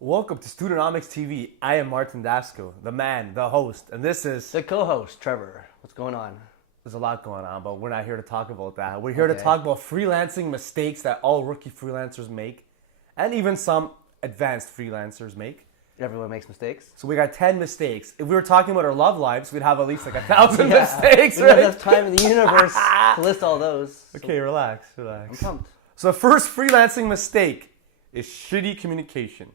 Welcome to Studentomics TV. I am Martin Dasco, the man, the host, and this is... The co-host, Trevor. What's going on? There's a lot going on, but we're not here to talk about that. We're here to Okay. talk about freelancing mistakes that all rookie freelancers make, and even some advanced freelancers make. Everyone makes mistakes. So we got 10 mistakes. If we were talking about our love lives, we'd have at least like 1,000 Yeah. mistakes, We don't right? have time in the universe to list all those. So Okay, relax. I'm pumped. So the first freelancing mistake is shitty communication.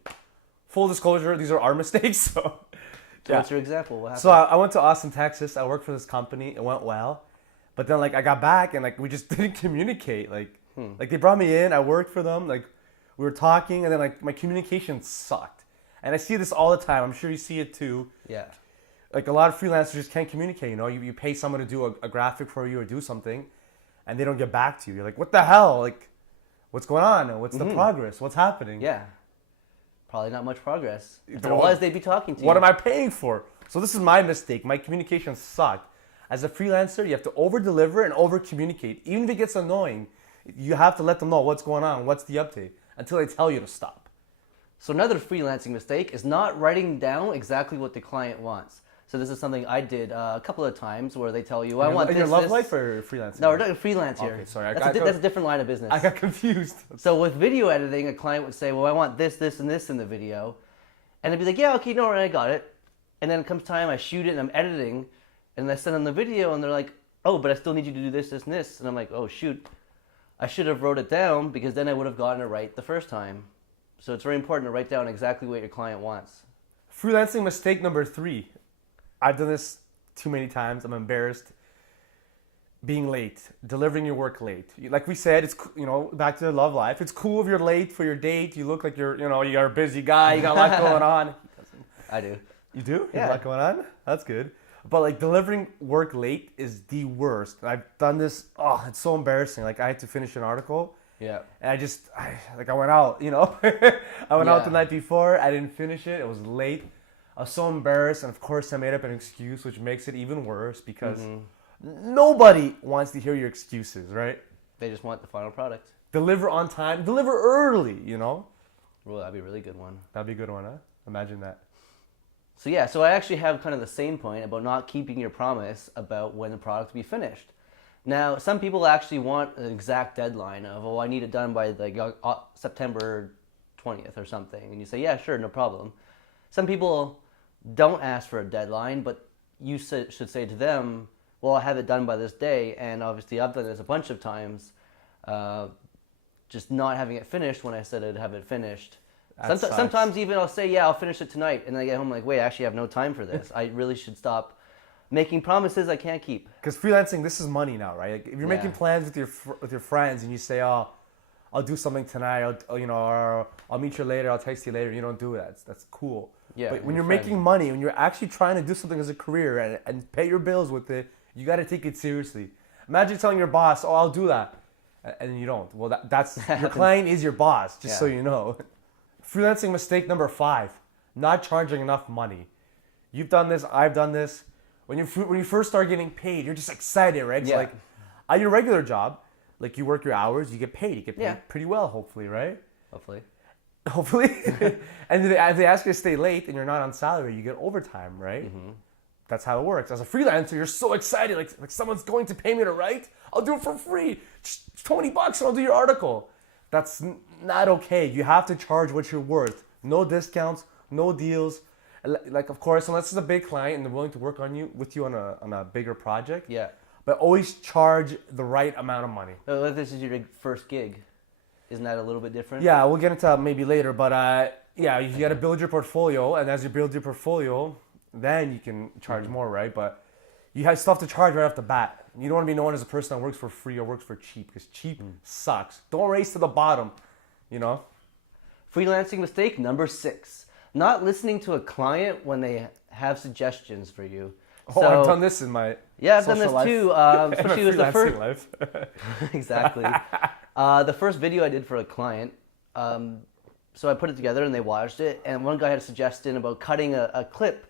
Full disclosure, these are our mistakes, so... So what's your example? What happened? So I went to Austin, Texas. I worked for this company. It went well. But then, I got back, and, we just didn't communicate. They brought me in. I worked for them. We were talking, and then, my communication sucked. And I see this all the time. I'm sure you see it, too. Yeah. A lot of freelancers just can't communicate, you know? You pay someone to do a graphic for you or do something, and they don't get back to you. You're like, what the hell? What's going on? What's the progress? What's happening? Yeah. Probably not much progress. If there was, they'd be talking to you. What am I paying for? So this is my mistake. My communication sucked. As a freelancer, you have to over-deliver and over-communicate. Even if it gets annoying, you have to let them know what's going on, what's the update, until they tell you to stop. So another freelancing mistake is not writing down exactly what the client wants. So this is something I did a couple of times where they tell you, I want in this, your love this. life or freelancing? No, we're talking freelance here. Okay, sorry. That's a different line of business. I got confused. So with video editing, a client would say, well, I want this, this, and this in the video. And I'd be like, yeah, okay, no, I got it. And then it comes time, I shoot it and I'm editing. And I send them the video and they're like, oh, but I still need you to do this, this, and this. And I'm like, oh, shoot. I should have wrote it down because then I would have gotten it right the first time. So it's very important to write down exactly what your client wants. Freelancing mistake number 3. I've done this too many times. I'm embarrassed. Being late, delivering your work late. Like we said, it's, back to the love life. It's cool if you're late for your date. You look like you're a busy guy. You got a lot going on. I do. You do? You Yeah. have a lot going on? That's good. But delivering work late is the worst. I've done this. Oh, it's so embarrassing. I had to finish an article. Yeah. And I went out, I went out the Yeah. night before. I didn't finish it. It was late. I was so embarrassed. And of course, I made up an excuse, which makes it even worse because nobody wants to hear your excuses, right? They just want the final product. Deliver on time. Deliver early, Well, that'd be a really good one. That'd be a good one, huh? Imagine that. So yeah, so I actually have kind of the same point about not keeping your promise about when the product will be finished. Now, some people actually want an exact deadline of, oh, I need it done by September 20th or something. And you say, yeah, sure, no problem. Some people don't ask for a deadline, but you should say to them, well, I have it done by this day. And obviously I've done this a bunch of times, just not having it finished when I said I'd have it finished. Sometimes even I'll say, yeah, I'll finish it tonight. And then I get home like, wait, I actually have no time for this. I really should stop making promises I can't keep. Because freelancing, this is money now, right? If you're making plans with your friends and you say, oh, I'll do something tonight, or I'll meet you later, I'll text you later. You don't do that. That's cool. Yeah, but when your you're friend. making money, when you're actually trying to do something as a career and pay your bills with it, you got to take it seriously. Imagine telling your boss, oh, I'll do that, and you don't. Well, that's your client is your boss, just so you know. Freelancing mistake number 5, not charging enough money. You've done this, I've done this. When you first start getting paid, you're just excited, right? Yeah. At your regular job, you work your hours, you get paid. You get paid pretty well, hopefully, right? Hopefully. And if they ask you to stay late and you're not on salary, you get overtime, right? Mm-hmm. That's how it works. As a freelancer, you're so excited, like someone's going to pay me to write. I'll do it for free. Just $20 and I'll do your article. That's not okay. You have to charge what you're worth. No discounts, no deals. Of course, unless it's a big client and they're willing to work with you on a bigger project. Yeah. But always charge the right amount of money. So if this is your first gig, isn't that a little bit different? Yeah, we'll get into that maybe later. But you got to build your portfolio. And as you build your portfolio, then you can charge more, right? But you have stuff to charge right off the bat. You don't want to be known as a person that works for free or works for cheap, because cheap sucks. Don't race to the bottom, Freelancing mistake number 6. Not listening to a client when they have suggestions for you. Oh, so, I've done this in my I've done this life. Too. Especially with the first life. Exactly. The first video I did for a client, so I put it together and they watched it, and one guy had a suggestion about cutting a clip.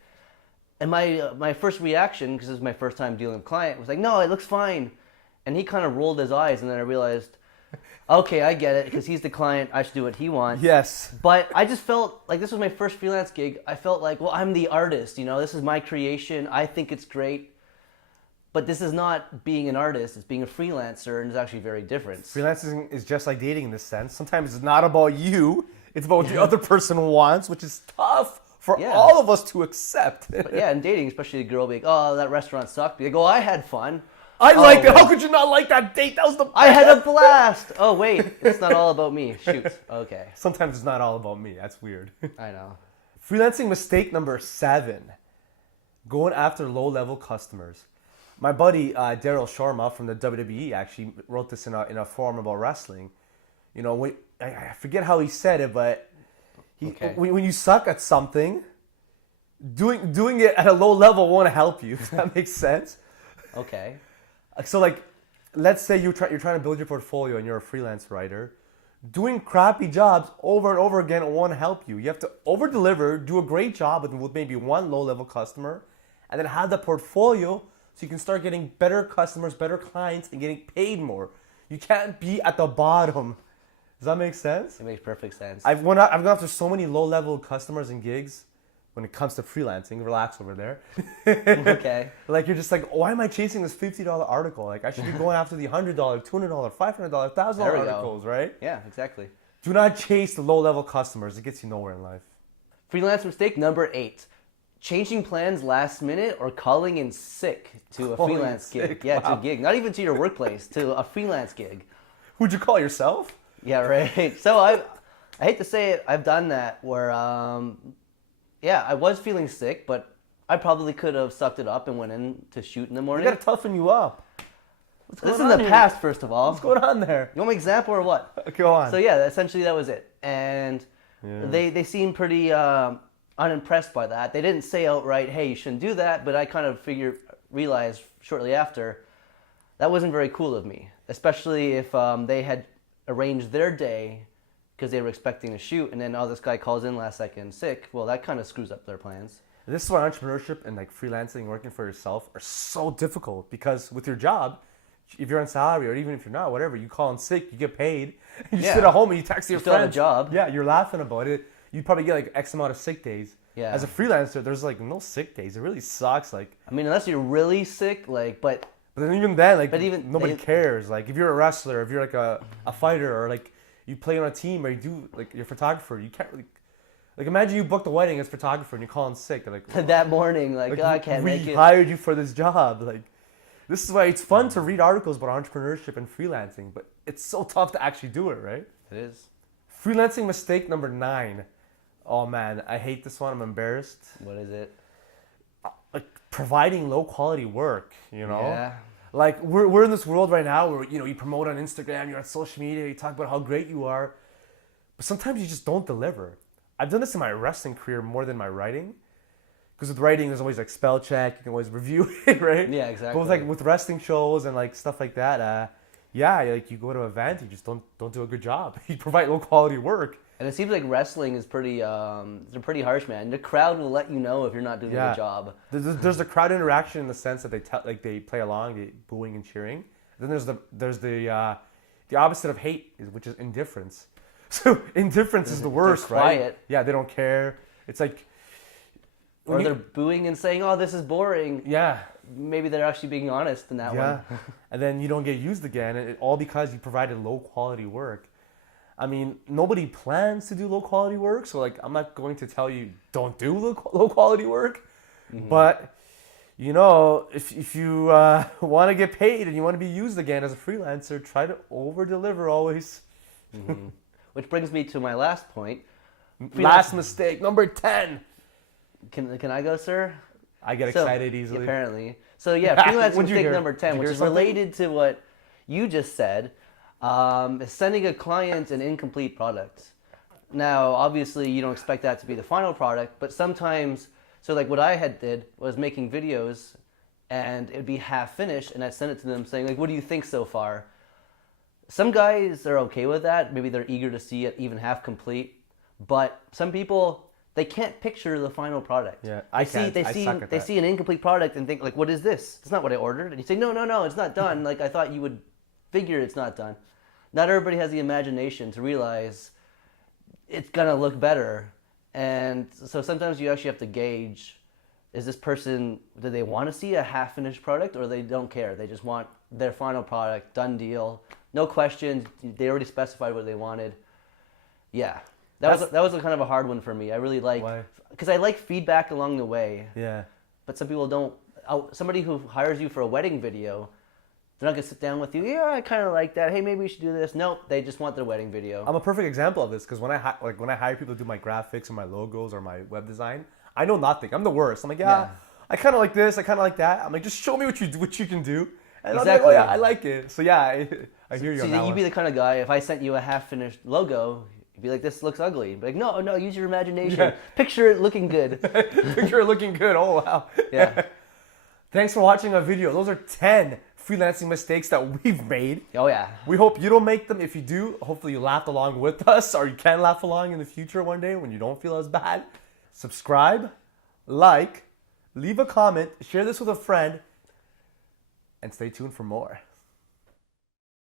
And my first reaction, because this was my first time dealing with a client, was like, no, it looks fine. And he kind of rolled his eyes, and then I realized, Okay, I get it, because he's the client. I should do what he wants. Yes. But I just felt like this was my first freelance gig. I felt like, well, I'm the artist. This is my creation. I think it's great. But this is not being an artist. It's being a freelancer, and it's actually very different. Freelancing is just like dating in this sense. Sometimes it's not about you. It's about what the other person wants, which is tough for all of us to accept. But yeah, in dating, especially a girl being like, oh, that restaurant sucked. Be like, oh, I had fun. I liked it. How could you not like that date? That was the best. I had a blast. Oh, wait. It's not all about me. Shoot. Okay. Sometimes it's not all about me. That's weird. I know. Freelancing mistake number 7. Going after low-level customers. My buddy Daryl Sharma from the WWE actually wrote this in a forum about wrestling. I forget how he said it, but when you suck at something, doing it at a low level won't help you. If that makes sense. Okay. So let's say you're trying to build your portfolio and you're a freelance writer. Doing crappy jobs over and over again won't help you. You have to over-deliver, do a great job with maybe one low-level customer, and then have the portfolio so you can start getting better customers, better clients, and getting paid more. You can't be at the bottom. Does that make sense? It makes perfect sense. I've gone after so many low-level customers and gigs. When it comes to freelancing, relax over there. Okay. Like you're just like, why am I chasing this $50 article? Like I should be going after the $100, $200, $500, $1,000 articles, right? Yeah, exactly. Do not chase the low-level customers. It gets you nowhere in life. Freelance mistake number 8. Changing plans last minute or calling in sick to a freelance gig. Yeah, to a gig. Not even to your workplace, to a freelance gig. Who'd you call yourself? Yeah, right. So I hate to say it, I've done that where I was feeling sick, but I probably could have sucked it up and went in to shoot in the morning. They gotta toughen you up. This is in the past, first of all. What's going on there? You want my example or what? Go on. So yeah, essentially that was it. And they seemed pretty unimpressed by that. They didn't say outright, hey, you shouldn't do that, but I kind of realized shortly after that wasn't very cool of me, especially if they had arranged their day because they were expecting to shoot, and then this guy calls in last second sick. Well, that kind of screws up their plans. This is why entrepreneurship and freelancing, working for yourself, are so difficult, because with your job, if you're on salary or even if you're not, whatever, you call in sick, you get paid, you sit at home and you text your friends. Still have a job. Yeah, you're laughing about it. You probably get X amount of sick days. Yeah. As a freelancer, there's no sick days. It really sucks. I mean, unless you're really sick, but then even then, nobody cares. If you're a wrestler, if you're a fighter, or you play on a team, or you do you're a photographer, you can't really. Imagine you booked a wedding as photographer and you're calling sick. That morning, I can't make it. We hired you for this job. This is why it's fun to read articles about entrepreneurship and freelancing, but it's so tough to actually do it, right? It is. Freelancing mistake number 9. Oh man, I hate this one. I'm embarrassed. What is it? Providing low quality work, Yeah. We're in this world right now where, you promote on Instagram, you're on social media, you talk about how great you are, but sometimes you just don't deliver. I've done this in my wrestling career more than my writing, because with writing, there's always spell check, you can always review it, right? Yeah, exactly. But with wrestling shows and stuff like that, you go to an event, you just don't do a good job. You provide low quality work. And it seems like wrestling is pretty harsh, man. The crowd will let you know if you're not doing a good job. There's the crowd interaction in the sense that they play along, they booing and cheering. And then there's the opposite of hate, which is indifference. So indifference is the worst, they're quiet. Right? Yeah, they don't care. It's or they're booing and saying, "Oh, this is boring." Yeah. Maybe they're actually being honest in that one. Yeah. And then you don't get used again, and all because you provided low quality work. I mean, nobody plans to do low quality work, so I'm not going to tell you don't do low quality work. Mm-hmm. But if you want to get paid and you want to be used again as a freelancer, try to over deliver always. Mm-hmm. Which brings me to my last point. Last mistake, number 10. Can I go, sir? I get excited easily. Apparently. So yeah, freelance mistake number 10, which is related to what you just said, is sending a client an incomplete product. Now, obviously, you don't expect that to be the final product, but sometimes, what I did was making videos, and it'd be half finished, and I'd send it to them saying, what do you think so far? Some guys are okay with that. Maybe they're eager to see it even half complete. But some people, they can't picture the final product. Yeah, They see an incomplete product and think, what is this? It's not what I ordered. And you say, no, it's not done. I thought you would figure it's not done. not everybody has the imagination to realize it's gonna look better. And so sometimes you actually have to gauge, is this person, do they want to see a half-finished product, or they don't care? They just want their final product, done deal, no questions. They already specified what they wanted. Yeah, that was a kind of a hard one for me. I really like, because I like feedback along the way. Yeah. But some people don't. Somebody who hires you for a wedding video, they're not gonna sit down with you. Yeah, I kind of like that. Hey, maybe we should do this. Nope, they just want their wedding video. I'm a perfect example of this because when I hire people to do my graphics or my logos or my web design, I know nothing. I'm the worst. I'm like, I kind of like this. I kind of like that. I'm like, just show me what you can do. And I'm like, oh yeah, I like it. So yeah, I hear you. So on that you'd one. be the kind of guy. If I sent you a half-finished logo, you'd be like, this looks ugly. You'd be like, no, use your imagination. Yeah. Picture it looking good. Picture it looking good. Oh wow. Yeah. Thanks for watching our video. Those are 10 freelancing mistakes that we've made. Oh yeah. We hope you don't make them. If you do, hopefully you laughed along with us, or you can laugh along in the future one day when you don't feel as bad. Subscribe, like, leave a comment, share this with a friend, and stay tuned for more.